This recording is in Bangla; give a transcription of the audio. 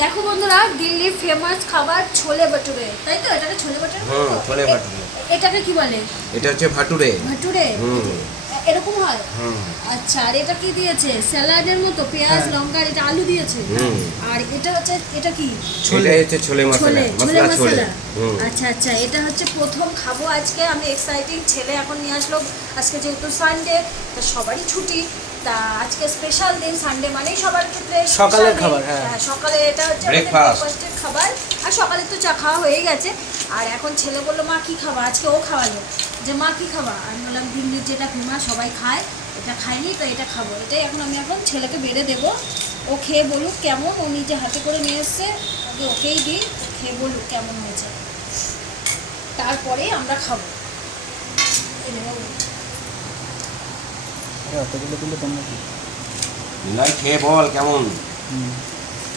দেখো বন্ধুরা, দিল্লির ফেমাস খাবার ছোলে ভাটুরে, তাই তো? এটাকে ছোলে ভাটুরে বলে হ্যাঁ, তো? ছোলে ভাটুরে। এটাকে কি বলে? এটা হচ্ছে ভাটুরে। ভাটুরে এরকম হয়? হুম। আচ্ছা, আর এটা কি দিয়েছে? স্যালাডের মতো পেঁয়াজ লঙ্কা, আর এটা আলু দিয়েছে। আর এটা হচ্ছে, এটা কি? এটাই হচ্ছে ছোলে মশলা, ছোলে মশলা ছোলে। মশলা। আচ্ছা আচ্ছা, এটা হচ্ছে প্রথম খাবো আজকে আমি। এক্সাইটিং। ছেলে এখন নিয়ে আসলো। আজকে যেহেতু সানডে, সবারই ছুটি, তা আজকে স্পেশাল দিন। সানডে মানেই সবার ক্ষেত্রে সকালের খাবার। হ্যাঁ, সকালে এটা হচ্ছে ব্রেকফাস্টের খাবার। আর সকালে তো চা খাওয়া হয়ে গেছে। আর এখন ছেলে বললো মা কি খাবা, আজকে ও খাওয়ালো যে মা কি খাবা। আমি বললাম দিল্লির যেটা ফেমাস, সবাই খায়, এটা খাইনি তো এটা খাবো। এটাই এখন আমি ছেলেকে বেড়ে দেবো। ও খেয়ে বলুক কেমন। ও নিজে হাতে করে নিয়ে এসছে, আগে ওকেই দিই, ও খেয়ে বলুক কেমন হয়েছে, তারপরে আমরা খাবো। এই নে বাবু। অতগুলো দিলে তোমরা কি? নিলয় খেয়ে বল কেমন। হুম।